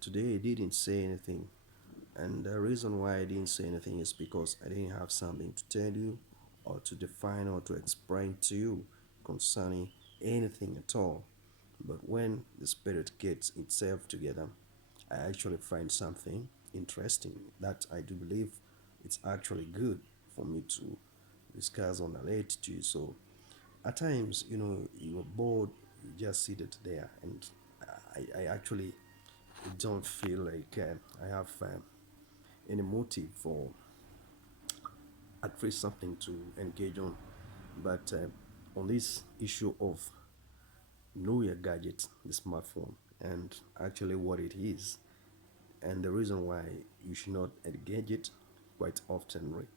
Today I didn't say anything, and the reason why I didn't say anything is because I didn't have something to tell you, or to define, or to explain to you concerning anything at all. But when the spirit gets itself together, I actually find something interesting that I do believe it's actually good for me to discuss on a late to you. So at times, you're bored, you just sit it there, and I actually don't feel like I have any motive for at least something to engage on. But on this issue of know your gadget, the smartphone, and actually what it is, and the reason why you should not engage it quite often, right?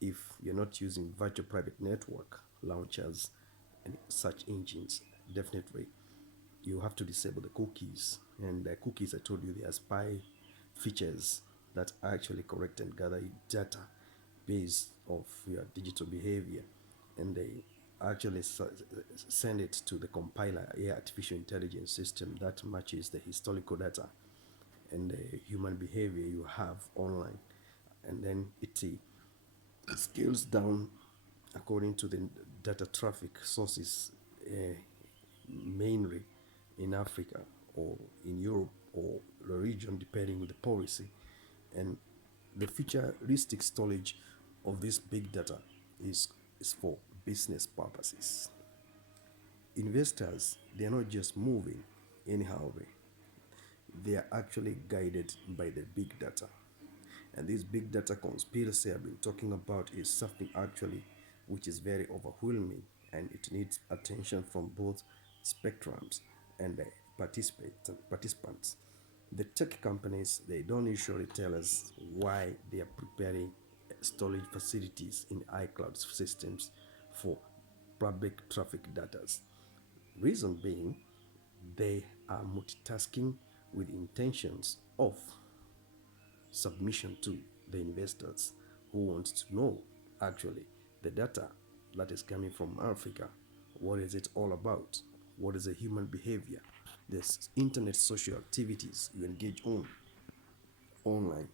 If you're not using virtual private network launchers and such engines, definitely you have to disable the cookies. And the cookies, I told you, they are spy features that actually collect and gather data based of your digital behavior, and they actually send it to the compiler, a artificial intelligence system that matches the historical data and the human behavior you have online, and then it scales down according to the data traffic sources, uh, mainly in Africa or in Europe or the region, depending on the policy. And the futuristic storage of this big data is, is for business purposes. Investors, they are not just moving anyhow, they are actually guided by the big data. And this big data conspiracy I've been talking about is something actually which is very overwhelming, and it needs attention from both spectrums and the participants. The tech companies, they don't usually tell us why they are preparing storage facilities in iCloud systems for public traffic data. Reason being, they are multitasking with intentions of submission to the investors who want to know actually the data that is coming from Africa. What is it all about? What is the human behavior? This internet social activities you engage on online,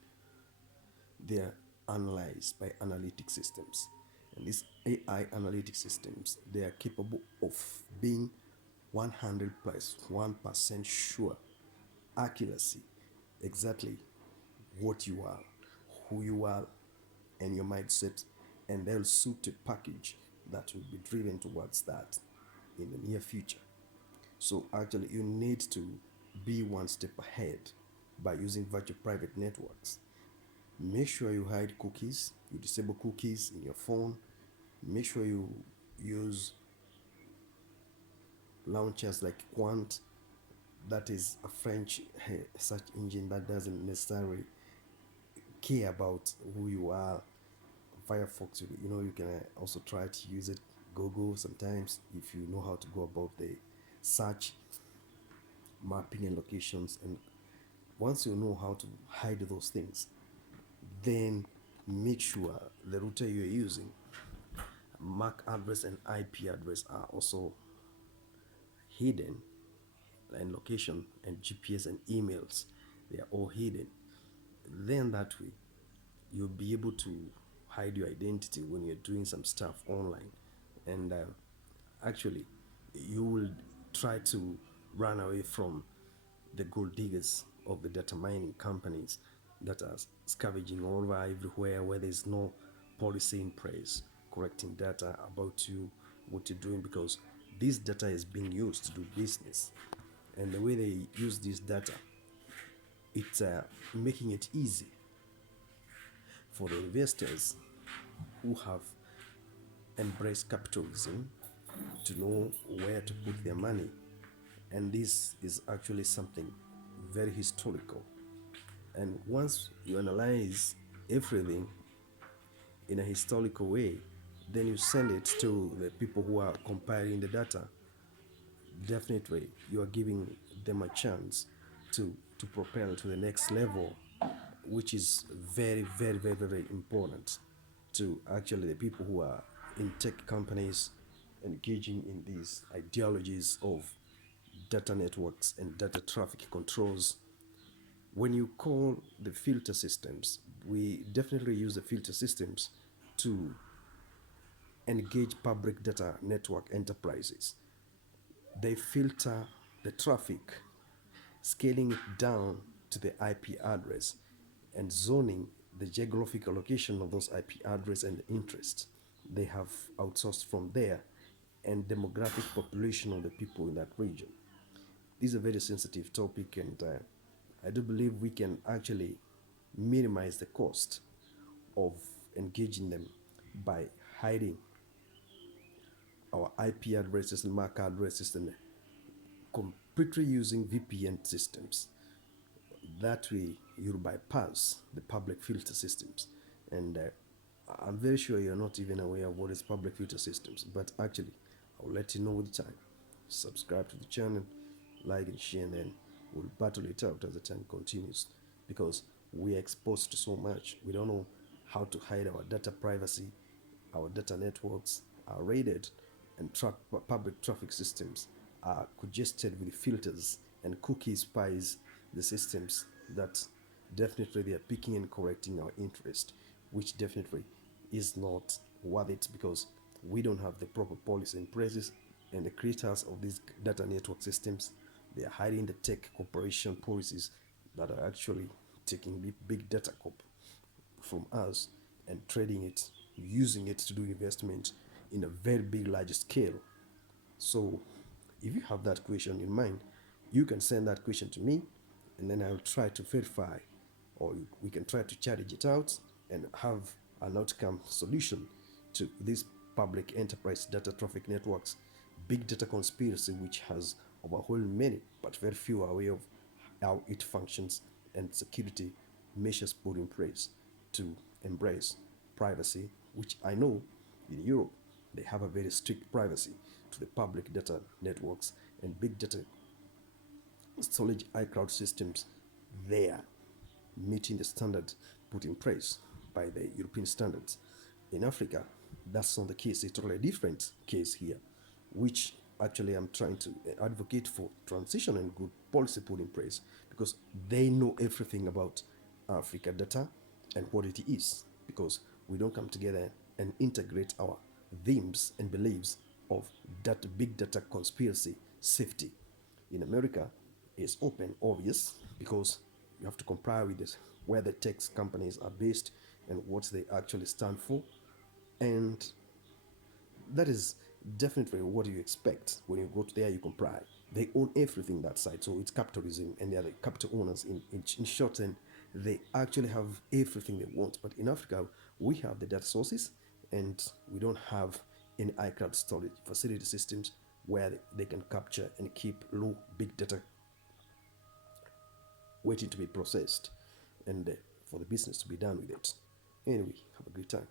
they are analyzed by analytic systems. And these AI analytic systems, they are capable of being 100 plus 1% sure accuracy exactly what you are, who you are, and your mindset, and they'll suit a package that will be driven towards that in the near future. So actually, you need to be one step ahead by using virtual private networks. Make sure you hide cookies, you disable cookies in your phone. Make sure you use launchers like Quant, that is a French search engine that doesn't necessarily care about who you are. Firefox, you can also try to use it. Google sometimes, if you know how to go about the search, mapping, and locations. And once you know how to hide those things, then make sure the router you're using, MAC address and IP address are also hidden, and location and GPS and emails, they are all hidden. Then that way you'll be able to hide your identity when you're doing some stuff online. And actually, you will try to run away from the gold diggers of the data mining companies that are scavenging all over everywhere where there's no policy in place collecting data about you, what you're doing, because this data is being used to do business. And the way they use this data, it's making it easy for the investors who have embraced capitalism to know where to put their money. And this is actually something very historical. And once you analyze everything in a historical way, then you send it to the people who are compiling the data. Definitely, you are giving them a chance to propel to the next level, which is very, very, very, very important to actually the people who are in tech companies engaging in these ideologies of data networks and data traffic controls. When you call the filter systems, we definitely use the filter systems to engage public data network enterprises. They filter the traffic, scaling it down to the IP address and zoning the geographical location of those IP address and interest they have outsourced from there, and demographic population of the people in that region. This is a very sensitive topic, and I do believe we can actually minimize the cost of engaging them by hiding our IP addresses and MAC addresses and completely using VPN systems. That way, you'll bypass the public filter systems. And I'm very sure you're not even aware of what is public filter systems, but actually, I'll let you know with time. Subscribe to the channel, like and share, and then we'll battle it out as the time continues, because we're exposed to so much. We don't know how to hide our data privacy. Our data networks are raided, and public traffic systems are congested with filters and cookie spies the systems that definitely they are picking and correcting our interest, which definitely is not worth it, because we don't have the proper policy in places, and the creators of these data network systems, they are hiding the tech corporation policies that are actually taking big data corp from us and trading it, using it to do investment in a very big large scale. So if you have that question in mind, you can send that question to me, and then I'll try to verify, or we can try to challenge it out and have an outcome solution to this public enterprise data traffic networks big data conspiracy, which has overwhelmed many, but very few are aware of how it functions and security measures put in place to embrace privacy, which I know in Europe they have a very strict privacy to the public data networks and big data storage iCloud systems there, meeting the standard put in place by the European standards. In Africa, that's not the case. It's totally different case here, which actually I'm trying to advocate for transition and good policy put in place, because they know everything about Africa data and what it is, because we don't come together and integrate our themes and beliefs of that big data conspiracy safety. In America, it's open, obvious, because you have to comply with this, where the tech companies are based and what they actually stand for. And that is definitely what you expect when you go to there, you comply. They own everything that side, so it's capitalism, and they are the capital owners in short, and they actually have everything they want. But in Africa, we have the data sources, and we don't have any iCloud storage facility systems where they can capture and keep low big data waiting to be processed, and for the business to be done with it. Anyway, have a great time.